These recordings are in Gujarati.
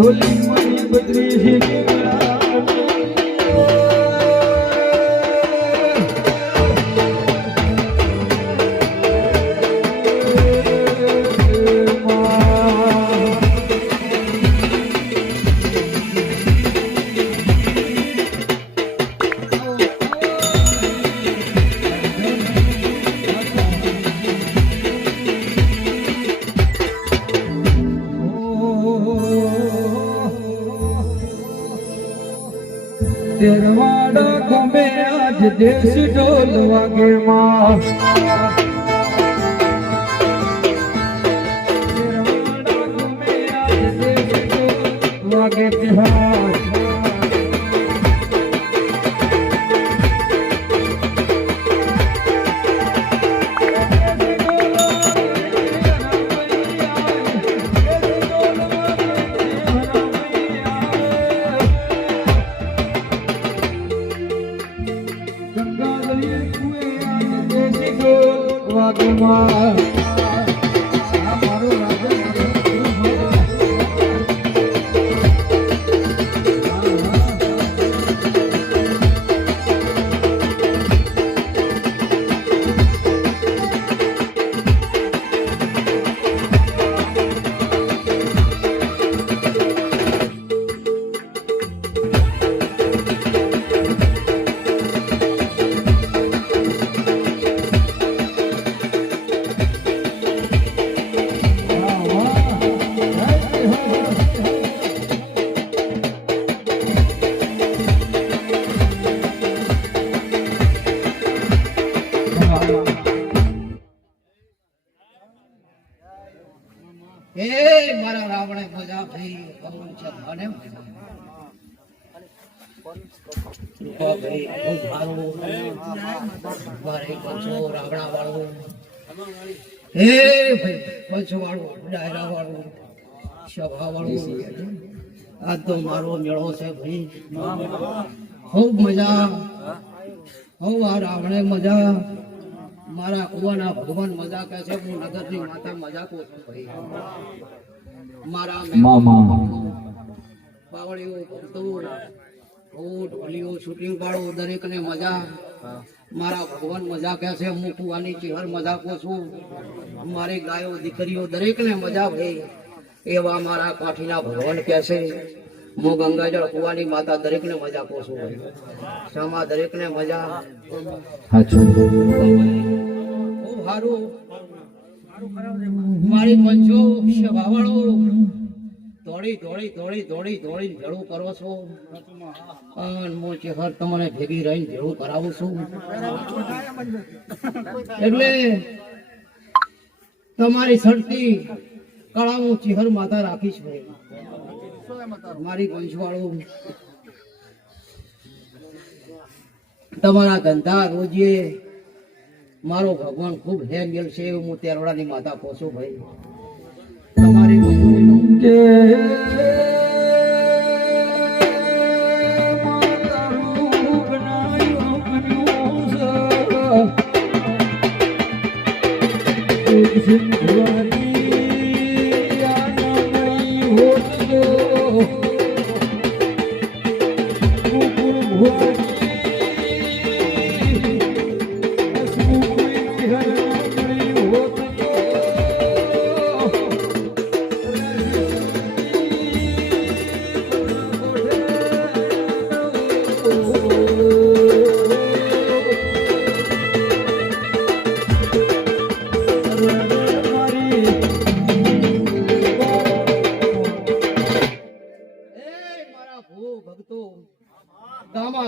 ઢોલી મારી બદરી તેરવાડા ગમે આજ દેશ ઢોલ વાગે માં તેરવાડા ગમે આજ દેશ ઢોલ વાગે તિહાર મારા રાવણે મજા થઈ ભગવાન છે મને રાવણા વાળું હે ભાઈ પંચ વાળું ડાયરા વાળું સભા વાળું આ તો મારો મેળો છે ભાઈ ખૂબ મજા હું આ રાવણે મજા મારા કુવાના ભગવાન મજા કહે છે હું નગરની માતા મજા કહું છું ભાઈ મારા બાવળીઓ ભક્તો ઢોલીઓ શૂટિંગ વાળો દરેક ને મજા મારા ભગવાન મજા કહે છે હું કુવાની ચહેર મજા કહું છું મારી ગાયો દીકરીઓ દરેક ને મજા ભાઈ એવા મારા કાઠીના ભગવાન કહે છે હું ગંગાજળ કુવાની માતા દરેક ને મજા કહું છું ભાઈ શામા દરેક ને મજા સારું મારી પંચો સભાવાળો દોડી દોડી દોડી દોડી દોડી ભેળું કરો છો અને હું ચેહર તમને ભેગી રહીને ભેળું કરાવું છું એટલે તમારી શરતી કળા હું ચેહર માતા રાખીશ ભાઈ મારી પંચવાળો તમારા ધંધા રોજે મારો ભગવાન ખૂબ હે મેલ છે એવું હું તેરવાડાની માતા પહોંચું ભાઈ તમારી મજૂરીનું કે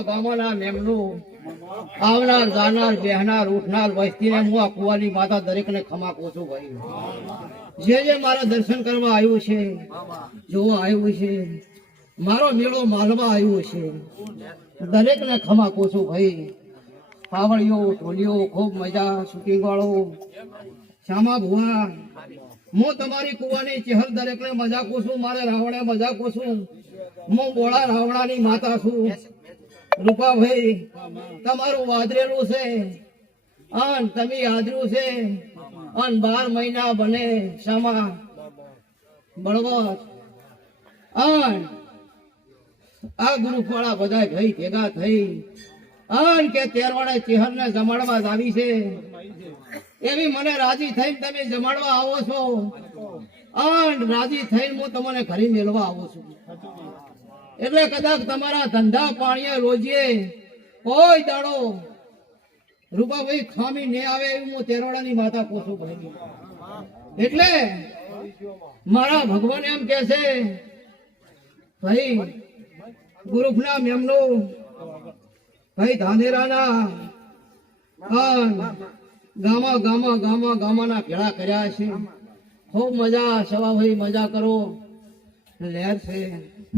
ગામોના મેમનું આવનાર જાનાર બેહનાર ઉઠનાર વસ્તીને હું આ કુવાની માતા દરેકને ખમા કહું છું ભાઈ જે મારા દર્શન કરવા આવ્યું છે જોવા આવ્યું છે મારો મેળો માલવા આવ્યો છે દરેકને ખમા કહું છું ભાઈ પાવળીઓ ઢોલીઓ ખૂબ મજા શૂટિંગ વાળો શ્યામા ભુવા હું તમારી કુવાની ચહેર દરેકને મજા કહું છું મારે રાવણે મજા કહું છું હું બોળા રાવણાની માતા છું રૂપાભાઈ તમારું વાદરેલું છે અન તમે યાદરું છે અન 12 મહિના બને શામા બળવત અન આ ગ્રુપવાળા બધા ભાઈ ભેગા થઈ અન કે તેરવાડે ચેહરને જમાડવા જ આવી છે એવી મને રાજી થઈને તમે જમાડવા આવો છો અન રાજી થઈને હું તમને ઘરે મેળવા આવું છું એટલે કદાચ તમારા ધંધા પાણીએ રોજીએ કોઈ દાડો રૂપાભાઈ ખામી ને આવે એવું હું તેરવાડાની માતા કોશું ભાઈ એટલે મારા ભગવાન એમ કે છે ભાઈ ગ્રુપના મેમનો ભાઈ ધાનેરાના ગામાના ભેળા કર્યા છે ખૂબ મજા સવા ભાઈ મજા કરો લહેર છે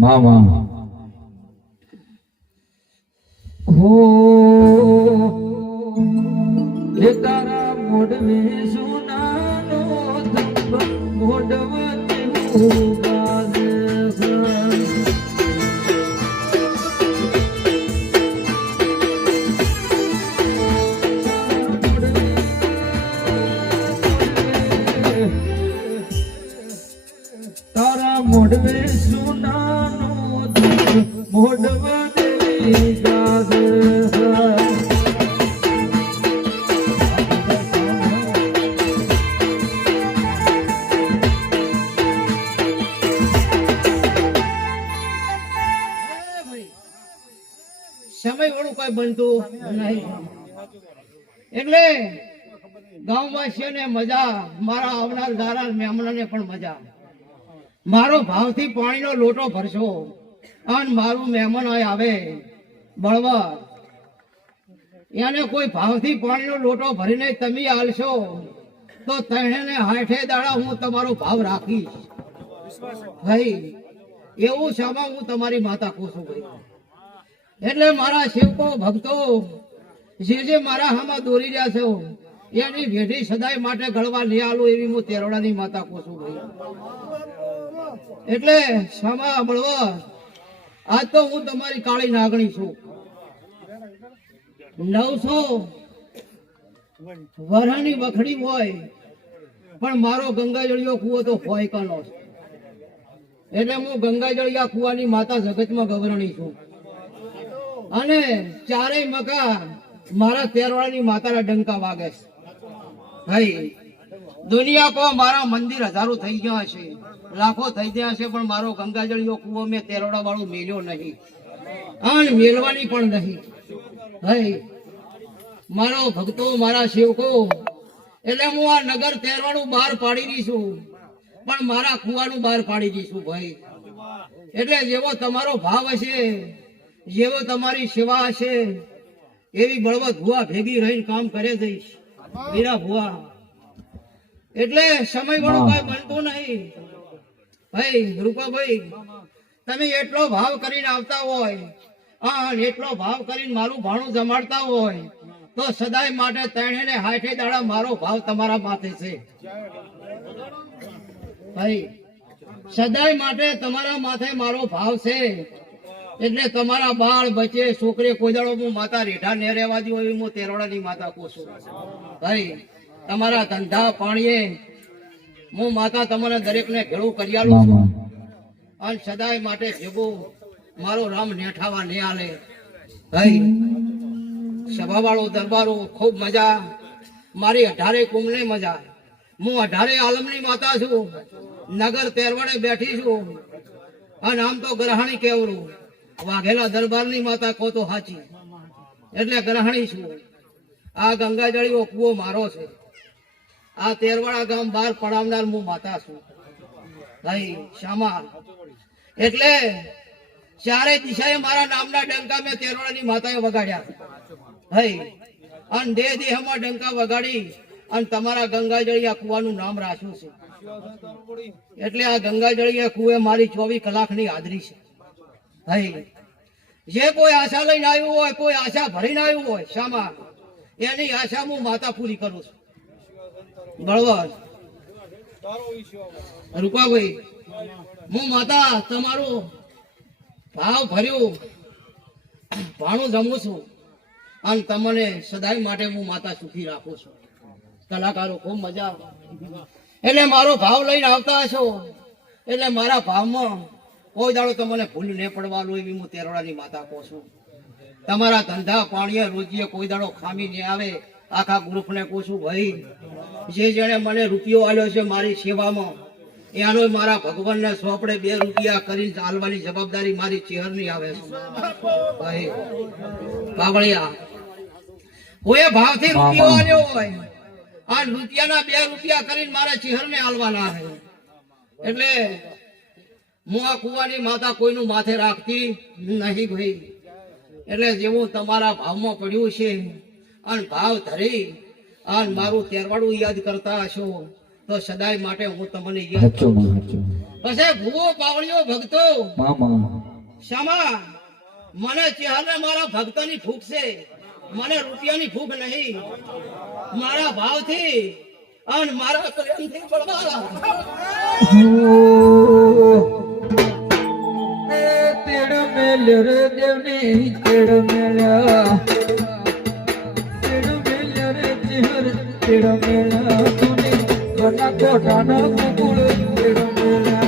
મામા હો એ તારા મોઢવે સોનાનો ધંભ મોઢવતી ઉગાડે છે. તારા મોઢવે સોનાનો ધંભ મોઢવતી ઉગાડે છે. સમય વાળું કઈ બનતું નહીં એટલે ગામવાસીઓને મજા મારા આવનાર દારા મહેમાનોને પણ મજા મારો ભાવથી પાણીનો લોટો ભરશો અને મારું મહેમાન આવે બળવર એને કોઈ ભાવથી પાણીનો લોટો ભરીને તમે આલશો તો તણે હાઠે દાડા હું તમારો ભાવ રાખીશ ભાઈ એવું સામા હું તમારી માતા કહું છું ભાઈ એટલે મારા સેવકો ભક્તો જે મારા હામાં દોરી રહ્યા છો એની વેઢી સદાય માટે ગળવા લઈ આલું એવી હું તેરવાડાની માતા કહું છું ભાઈ એટલે સામા બળવર આજ તો હું તમારી કાળી નાગણી છું 900 વરાની વખડી હોય પણ મારો ગંગાજળિયો કૂવો તો હોય કાનો છે એટલે હું ગંગાજળિયા કૂવાની માતા જગતમાં ગવરણી છું અને ચારેય મકા મારા તેરવાડાની માતાના ડંકા વાગે છે ભાઈ દુનિયા કો મારા મંદિર હજારો થઈ ગયા છે લાખો થઈ ગયા છે પણ મારો ગંગાજળિયો કૂવો મેં તેરવાડા વાળું મેલ્યો નહીં અને મેલવાની પણ નહીં ભાઈ મારો ભક્તો મારા સેવકો એટલે હું આ નગર તેરવાડું બહાર પાડી દઈશું પણ મારા કુવાનું બહાર પાડી દઈશું ભાઈ એટલે જેવો તમારો ભાવ હશે જેવો તમારી સેવા હશે એવી બળવત ભુવા ભેગી રહીને કામ કરે જઈશ મીરા ભુવા એટલે સમય વાળું કઈ બનતું નહીં ભાઈ રૂપાભાઈ તમે એટલો ભાવ કરીને આવતા હોય અને એટલો ભાવ કરીને મારું ભાણું જમાડતા હોય તો સદાય માટે તણે ને હાઠે દાડા મારો ભાવ તમારા માથે છે ભાઈ સદાય માટે તમારા માથે મારો ભાવ છે એટલે તમારા બાળ બચે છોકરી કોઈ દાડો હું માતા રેઢા ને રહેવા દઉં એવી હું તેરવાડાની માતા કહું છું ભાઈ તમારા ધંધા પાણીએ હું માતા તમને દરેકને ભેળું કરી આલું છું અને સદાય માટે ભેગું મારો રામ નેઠાવા ને આલે ભાઈ સભાવાળો દરબારો ખૂબ મજા મારી 18 કુંભને મજા હું 18 આલમની માતા છું નગર તેરવાડે બેઠી છું અને આમ તો ગ્રહણી કેવરું વાઘેલા દરબારની માતા કહો તો સાચી એટલે ગ્રહણી છું આ ગંગાજળીઓ કૂવો મારો છે આ તેરવાડા ગામ બહાર પડાવનાર હું માતા છું ભાઈ શામા એટલે ચારે દિશાએ મારા નામના ડંકા મેં તેરવાડાની માતાએ વગાડ્યા ભાઈ અને દેહમાં ડંકા વગાડી અને તમારા ગંગાજળિયા કુવાનું નામ રાખ્યું છે એટલે આ ગંગાજળિયા કુએ મારી 24 કલાકની હાજરી છે ભાઈ જે કોઈ આશા લઈને આવ્યું હોય કોઈ આશા ભરીને આવ્યું હોય શામા એની આશા હું માતા પૂરી કરું છું બળવર રૂપાભાઈ હું માતા તમારો ભાવ ભર્યું ભાણું જમું છું અને તમને સદાય માટે હું માતા સુખી રાખું છું કલાકારો ખૂબ મજા આવે એટલે મારો ભાવ લઈને આવતા હશો એટલે મારા ભાવમાં કોઈ દાડો તમને ભૂલ ન પડવાનું એવી હું તેરવાડાની માતા કહું છું. તમારા ધંધા પાણીએ રોજીએ કોઈ દાડો ખામી નહીં આવે. આખા ગ્રુપને કહું છું ભાઈ, જે જેણે મને રૂપિયો આલ્યો છે મારી સેવામાં, એનો મારા ભગવાનને સોંપડે 2 રૂપિયા કરીને ચાલવાની જવાબદારી મારી ચેહરની આવે છે. ભાઈ બાવળિયા કોઈ ભાવથી રૂપિયો આલ્યો હોય, આ રૂપિયાના 2 રૂપિયા કરીને મારા ચેહરને આલવાના છે. એટલે હું આ કુવાની માતા કોઈનું માથે રાખતી નહીં ભાઈ. એટલે જેવું તમારા ભાવમાં પડ્યું છે અને ભાવ ધરી અને મારું તેરવાડું યાદ કરતા હશો તો સદાય માટે હું તમને યાદ કરું છું. પછી ભૂવો પાવળીઓ ભક્તો શામા મને ચેહરને મારા ભક્તોની ભૂખ છે, મને રૂપિયાની ભૂખ નહીં. મારા ભાવથી અને મારા પ્રેમથી પડવા તેડ મેલ રે દેવની તેડ મેલ્યા, તેડ મેલ રે ચિહર તેડ મેલ્યા, તુને ઘના કોઠાના કુકુળ તેડ મેલ્યા.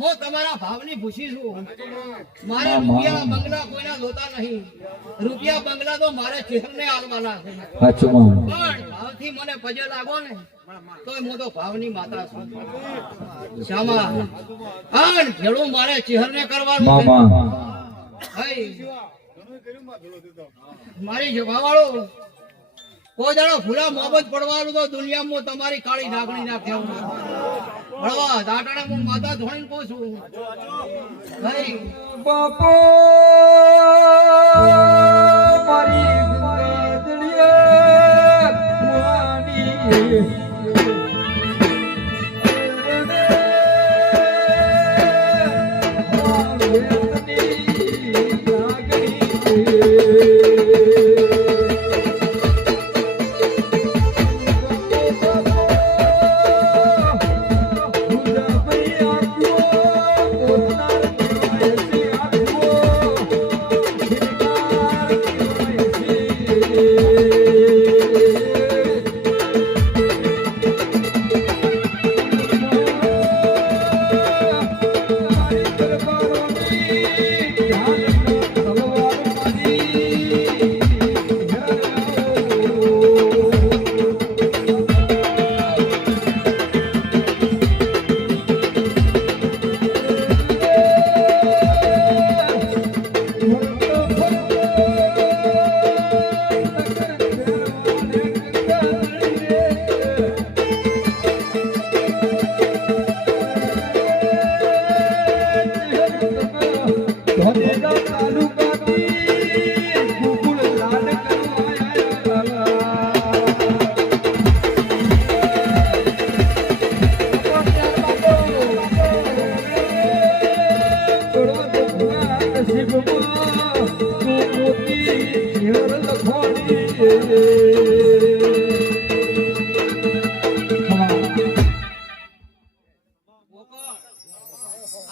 હું તમારા ભાવની ભૂસી છું. મારે રૂપિયા બંગલા કોઈના જોતા નહીં. રૂપિયા બંગલા તો મારે ચેહરને આલવાના છે. પણ ભાવથી મને પજે લાગો ને તો હું તો ભાવની માતા છું. શામા પણ ભેળું મારે ચેહરને કરવાનું છે. ભાઈ મારી જવાવાળો કોઈ દાડો ભૂલા મોહબ્બત પડવાનું તો દુનિયામાં તમારી કાળી નાગણી નાખ્યા ભણવા દાટાને હું માતા ધોઈને કહું છું. ભાઈ બાપો મારી ગુંદડીએ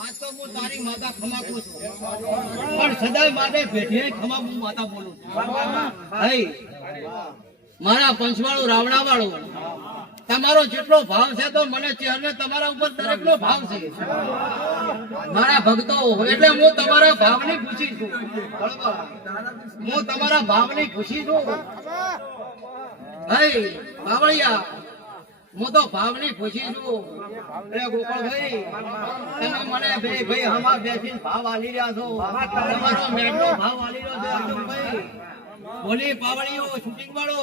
આજ તો હું તારી માતા ખમાકું છું, પણ સદાય માટે ભેઠીએ ખમાકું માતા બોલું છું. ભાઈ મારા પંચવાળું રાવણાવાળું તમારો જેટલો ભાવ છે તો મને ચેહરને તમારા ઉપર દરેકનો ભાવ છે. મારા ભક્તો એટલે હું તમારા ભાવની ખુશી છું. હું તમારા ભાવની ખુશી છું. ભાઈ બાવળિયા હું તો ભાવની ખુશી છું. અરે ગોપાલભાઈ તમે મને બે ભાઈ હમા બેસીને ભાવ આલી રહ્યા છો. તમારો મેટનો ભાવ આલી રહ્યો છે અર્જુનભાઈ. બોલી પાવળીઓ શૂટિંગ વાળો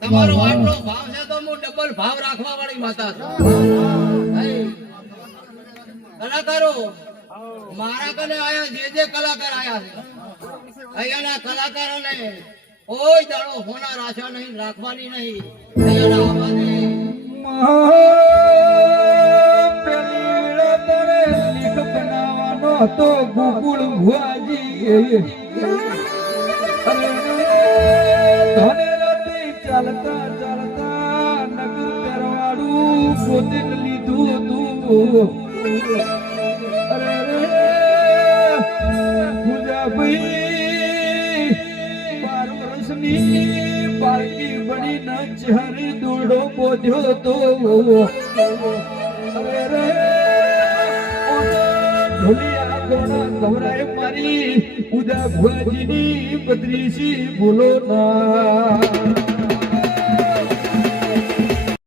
તમારો આટલો ભાવ છે તો હું ડબલ ભાવ રાખવા વાળી માતા છું. કલાકારો મારા કને આયા જે કલાકાર આયા છે અહીંયાના કલાકારોને કોઈ દાડો હોના રાશા નહીં રાખવાની નહીં. બનાવવાનો હતો ગોકુળ ભુવાજી ચાલતા ચાલતા નગર કરવાડું પોતે લીધું તું અરે રે ગુજાભાઈ 12 વર્ષની બાળકી બની ન ચહેરે દોડો બોધ્યો તો અરે રે ઢોલિયા ગોણા ગવરાય મારી ઉદા ભુવાજીની બત્રીસી બોલો ના